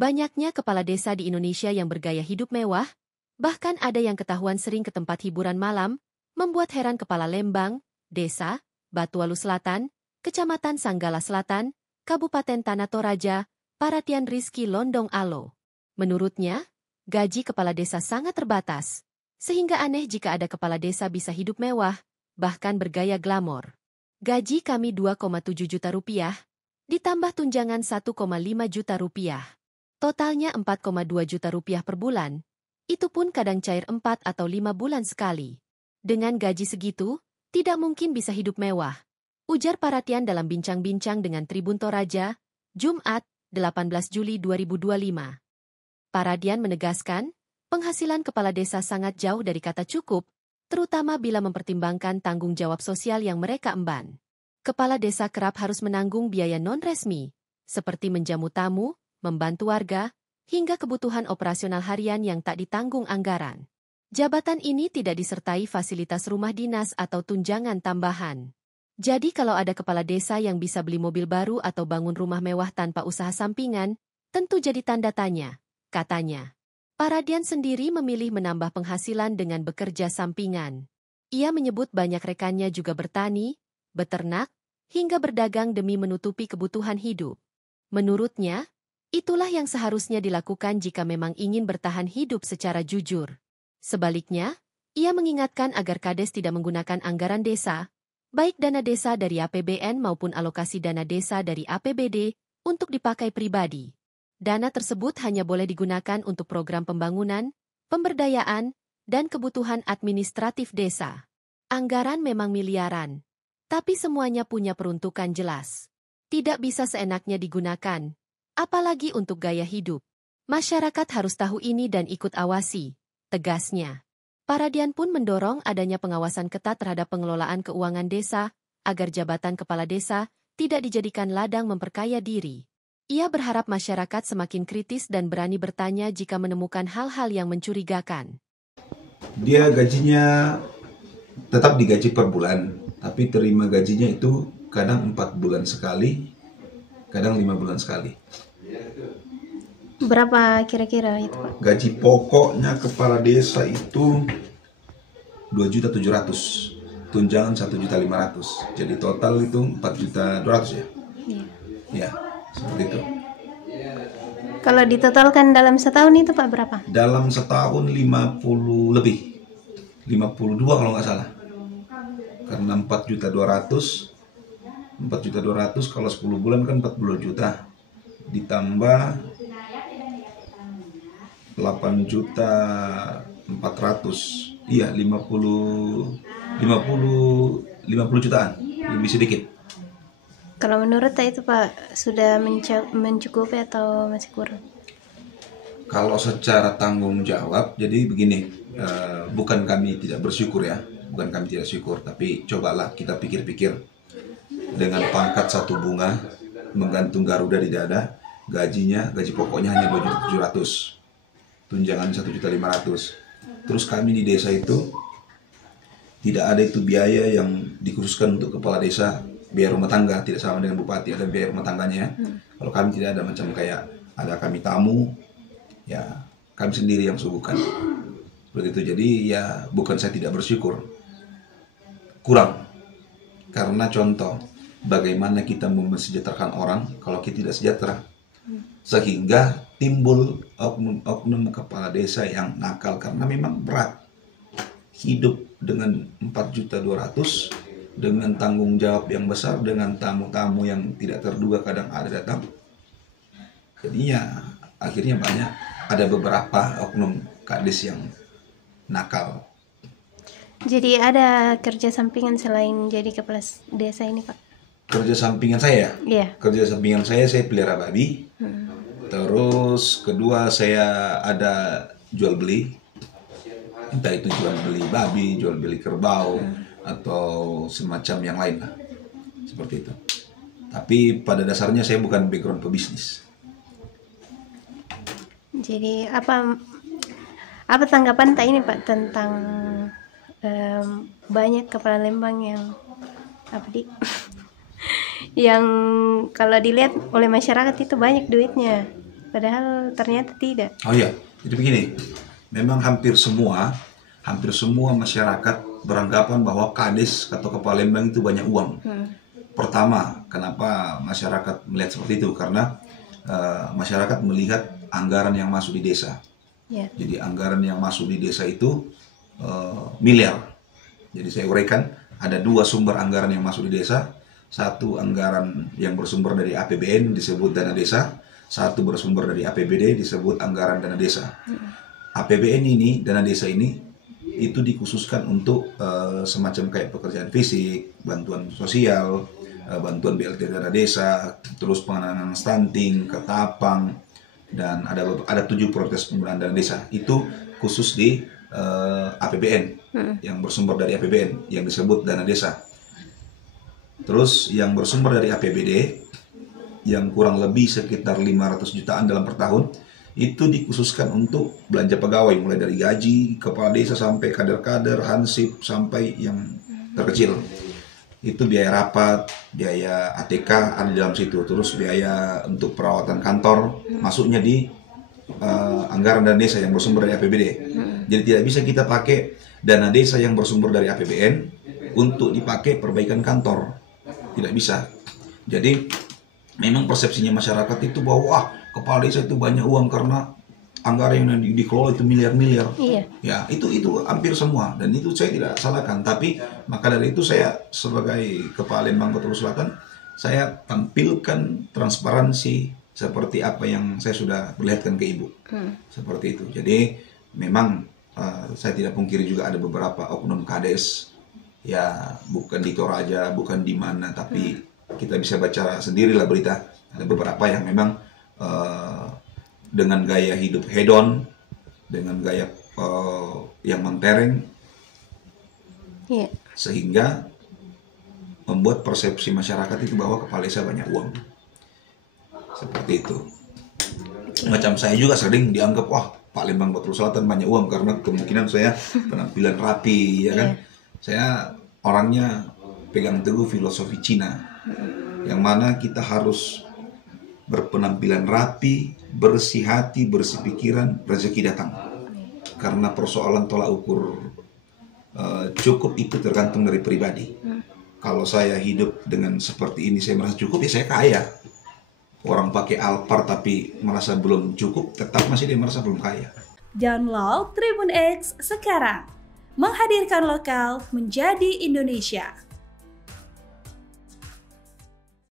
Banyaknya kepala desa di Indonesia yang bergaya hidup mewah, bahkan ada yang ketahuan sering ke tempat hiburan malam, membuat heran kepala Lembang, Desa, Batualu Selatan, Kecamatan Sanggala Selatan, Kabupaten Tanah Toraja, Paratian Rizky Londong Alo. Menurutnya, gaji kepala desa sangat terbatas, sehingga aneh jika ada kepala desa bisa hidup mewah, bahkan bergaya glamor. Gaji kami 2,7 juta rupiah, ditambah tunjangan 1,5 juta rupiah. Totalnya 4,2 juta rupiah per bulan, itu pun kadang cair 4 atau 5 bulan sekali. Dengan gaji segitu, tidak mungkin bisa hidup mewah, ujar Paratian dalam bincang-bincang dengan Tribun Toraja, Jumat, 18 Juli 2025. Paratian menegaskan, penghasilan kepala desa sangat jauh dari kata cukup, terutama bila mempertimbangkan tanggung jawab sosial yang mereka emban. Kepala desa kerap harus menanggung biaya non-resmi, seperti menjamu tamu, membantu warga, hingga kebutuhan operasional harian yang tak ditanggung anggaran. Jabatan ini tidak disertai fasilitas rumah dinas atau tunjangan tambahan. Jadi kalau ada kepala desa yang bisa beli mobil baru atau bangun rumah mewah tanpa usaha sampingan, tentu jadi tanda tanya, katanya. Paratian sendiri memilih menambah penghasilan dengan bekerja sampingan. Ia menyebut banyak rekannya juga bertani, beternak, hingga berdagang demi menutupi kebutuhan hidup. Menurutnya, itulah yang seharusnya dilakukan jika memang ingin bertahan hidup secara jujur. Sebaliknya, ia mengingatkan agar Kades tidak menggunakan anggaran desa, baik dana desa dari APBN maupun alokasi dana desa dari APBD, untuk dipakai pribadi. Dana tersebut hanya boleh digunakan untuk program pembangunan, pemberdayaan, dan kebutuhan administratif desa. Anggaran memang miliaran, tapi semuanya punya peruntukan jelas. Tidak bisa seenaknya digunakan, apalagi untuk gaya hidup. Masyarakat harus tahu ini dan ikut awasi, tegasnya. Paratian pun mendorong adanya pengawasan ketat terhadap pengelolaan keuangan desa, agar jabatan kepala desa tidak dijadikan ladang memperkaya diri. Ia berharap masyarakat semakin kritis dan berani bertanya jika menemukan hal-hal yang mencurigakan. Dia gajinya tetap digaji per bulan, tapi terima gajinya itu kadang 4 bulan sekali, kadang 5 bulan sekali. Berapa kira-kira itu, Pak? Gaji pokoknya kepala desa itu 2.700.000, tunjangan 1.500.000. Jadi total itu 4.200.000 ya. Iya. Ya, seperti itu. Kalau ditotalkan dalam setahun itu, Pak, berapa? Dalam setahun 50 lebih. 52 kalau nggak salah. Karena 4.200.000, 4.200.000 kalau 10 bulan kan 40 juta. Ditambah 8.400.000, iya 50 jutaan, lebih sedikit. Kalau menurut itu, Pak, sudah mencukupi atau masih kurang? Kalau secara tanggung jawab, jadi begini, bukan kami tidak bersyukur ya, bukan kami tidak syukur, tapi cobalah kita pikir-pikir, dengan pangkat 1 bunga, menggantung Garuda di dada, gaji pokoknya hanya 2.700.000. Tunjangan 1.500.000. Terus kami di desa itu tidak ada itu biaya yang dikhususkan untuk kepala desa, biaya rumah tangga, tidak sama dengan bupati, ada biaya rumah tangganya. Kalau kami tidak ada, macam kayak ada kami tamu, ya kami sendiri yang suguhkan. Seperti itu. Jadi ya bukan saya tidak bersyukur, kurang. Karena contoh, bagaimana kita mesejahterakan orang kalau kita tidak sejahtera. Sehingga timbul oknum kepala desa yang nakal, karena memang berat hidup dengan 4.200.000, dengan tanggung jawab yang besar, dengan tamu-tamu yang tidak terduga kadang ada datang. Jadinya akhirnya banyak, ada beberapa oknum kades yang nakal. Jadi ada kerja sampingan selain jadi kepala desa ini, Pak? Kerja sampingan saya? Iya. Kerja sampingan saya pelihara babi. Terus kedua saya ada jual beli, entah itu jual beli babi, jual beli kerbau, atau semacam yang lain lah, seperti itu. Tapi pada dasarnya saya bukan background pebisnis. Jadi apa tanggapan Pak ini, Pak, tentang banyak kepala Lembang yang yang kalau dilihat oleh masyarakat itu banyak duitnya, padahal ternyata tidak. Oh iya, jadi begini, memang hampir semua masyarakat beranggapan bahwa kades atau kepala lembang itu banyak uang. Pertama, kenapa masyarakat melihat seperti itu? Karena masyarakat melihat anggaran yang masuk di desa. Ya. Jadi anggaran yang masuk di desa itu miliar. Jadi saya uraikan, ada dua sumber anggaran yang masuk di desa. Satu anggaran yang bersumber dari APBN disebut dana desa. Satu bersumber dari APBD disebut anggaran dana desa. APBN ini, dana desa ini, itu dikhususkan untuk semacam kayak pekerjaan fisik, bantuan sosial, bantuan BLT dana desa, terus penanganan stunting, ketapang, dan ada 7 prioritas penggunaan dana desa. Itu khusus di APBN, yang bersumber dari APBN, yang disebut dana desa. Terus yang bersumber dari APBD, yang kurang lebih sekitar 500 jutaan dalam per tahun, itu dikhususkan untuk belanja pegawai, mulai dari gaji kepala desa sampai kader-kader, hansip, sampai yang terkecil. Itu biaya rapat, biaya ATK ada di dalam situ. Terus biaya untuk perawatan kantor masuknya di anggaran dana desa yang bersumber dari APBD. Jadi tidak bisa kita pakai dana desa yang bersumber dari APBN untuk dipakai perbaikan kantor. Tidak bisa. Jadi memang persepsinya masyarakat itu bahwa wah, kepala desa itu banyak uang karena anggaran yang dikelola itu miliar-miliar. Iya. Ya, itu hampir semua, dan itu saya tidak salahkan. Tapi maka dari itu saya sebagai Kepala Lembang Batu Selatan, saya tampilkan transparansi seperti apa yang saya sudah perlihatkan ke Ibu. Seperti itu. Jadi memang saya tidak pungkiri juga ada beberapa oknum kades, ya bukan di Toraja, bukan di mana, tapi kita bisa baca sendirilah berita. Ada beberapa yang memang dengan gaya hidup hedon, dengan gaya yang mentereng, sehingga membuat persepsi masyarakat itu bahwa kepala desa banyak uang. Seperti itu. Macam saya juga sering dianggap, wah, Pak Lembang Batu Selatan banyak uang karena kemungkinan saya penampilan rapi, ya kan? Saya orangnya pegang teguh filosofi Cina, yang mana kita harus berpenampilan rapi, bersih hati, bersih pikiran, rezeki datang. Karena persoalan tolak ukur cukup itu tergantung dari pribadi. Kalau saya hidup dengan seperti ini, saya merasa cukup, ya saya kaya. Orang pakai Alphard tapi merasa belum cukup, tetap masih dia merasa belum kaya. Download Tribun X sekarang, menghadirkan lokal menjadi Indonesia.